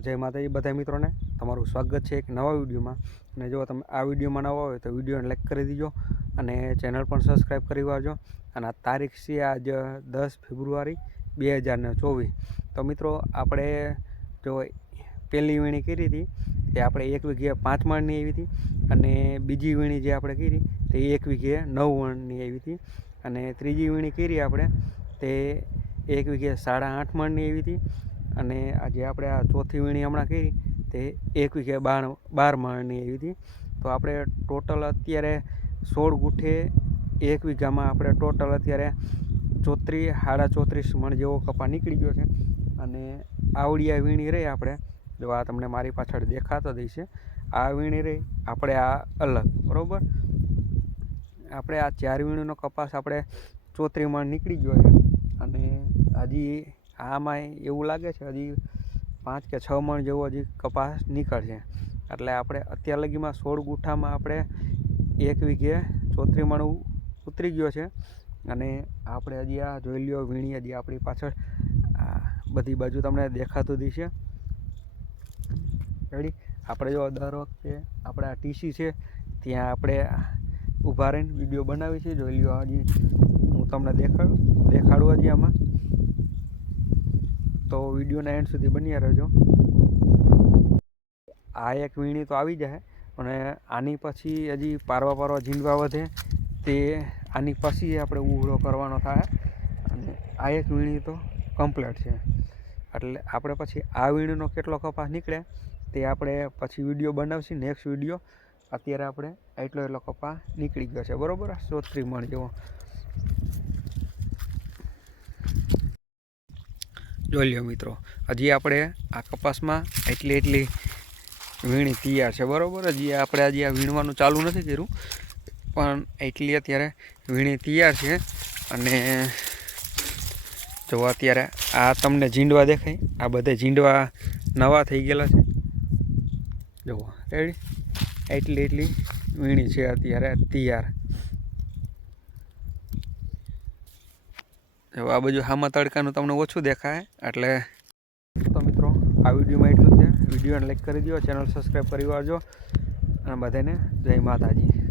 જય માતાજી બધા મિત્રોને. તમારું સ્વાગત છે એક નવા વિડીયોમાં. અને જો તમે આ વિડીયોમાં નવા હોય તો વિડીયોને લાઈક કરી દીજો અને ચેનલ પણ સબસ્ક્રાઈબ કરી વાળજો. અને આ તારીખ છે આજ દસ ફેબ્રુઆરી બે હજાર ને ચોવીસ. તો મિત્રો, આપણે જો પહેલી વીણી કરી હતી તે આપણે એક વીઘે પાંચ મણની આવી હતી. અને બીજી વીણી જે આપણે કરી તે એક વીઘે નવ મણની આવી હતી. અને ત્રીજી વીણી કરી આપણે તે એક વીઘે સાડા આઠ મણની આવી હતી. અને આજે આપણે આ ચોથી વીણી હમણાં કરી તે એક વીઘે બાર બાર મણની આવી હતી. તો આપણે ટોટલ અત્યારે સોળ ગુઠે એક વીઘામાં આપણે ટોટલ અત્યારે ચોત્રીસ, સાડા ચોત્રીસ મણ જેવો કપા નીકળી ગયો છે. અને આવડિયા વીણી રહી આપણે. જો આ તમને મારી પાછળ દેખાતો જ છે. આ વીણી રહી, આપણે આ અલગ, બરાબર? આપણે આ ચાર વીણીનો કપાસ આપણે ચોત્રીસ મણ નીકળી ગયો છે. અને હજી આમાં એવું લાગે છે હજી પાંચ કે છ મણ જેવો હજી કપાસ નીકળશે. એટલે આપણે અત્યાર લગીમાં સોળ ગુઠામાં આપણે એક વીઘે ચોત્રી મણ ઉતરી ગયો છે. અને આપણે હજી આ જોઈ લ્યો વીણી હજી આપણી પાછળ. બધી બાજુ તમને દેખાતું દિશે રેડી આપણે જો દર વખતે આપણે આ ટીસી છે, ત્યાં આપણે ઊભા રહીને વીડિયો બનાવી છે જોઈ લ્યો હજી હું તમને દેખાડું દેખાડું હજી આમાં. તો વિડીયોના એન્ડ સુધી બન્યા રહેજો. આ એક વીણી તો આવી જાય, અને આની પછી હજી પારવા પારવા ઝીંડવા વધે, તે આની પછી આપણે ઉઘડો કરવાનો થાય. અને આ એક વીણી તો કમ્પ્લીટ છે. એટલે આપણે પછી આ વીણીનો કેટલો કપાસ નીકળે, તે આપણે પછી વીડિયો બનાવશું નેક્સ્ટ વીડિયો. અત્યારે આપણે એટલો એટલો કપાસ નીકળી ગયો છે. બરાબર? સોત્રી મણ જેવો. જોઈ લો મિત્રો. હજી આપણે આ કપાસમાં એટલી એટલી વીણી તૈયાર છે. બરાબર? હજી આપણે હજી આ વીણવાનું ચાલુ નથી કર્યું, પણ એટલી અત્યારે વીણી તૈયાર છે. અને જો અત્યારે આ તમને ઝીંડવા દેખાય. આ બધા ઝીંડવા નવા થઈ ગયેલા છે. જુઓ રેડી એટલી એટલી વીણી છે અત્યારે તૈયાર. જો આ બાજુ હામાં તડકાનું તમને ઓછું દેખાય, એટલે તો મિત્રો, આ વિડીયોમાં એટલું જ છે. વિડીયોને લાઈક કરી દો ચેનલ સબસ્ક્રાઈબ કરી વાળજો અને બધાને જય માતાજી.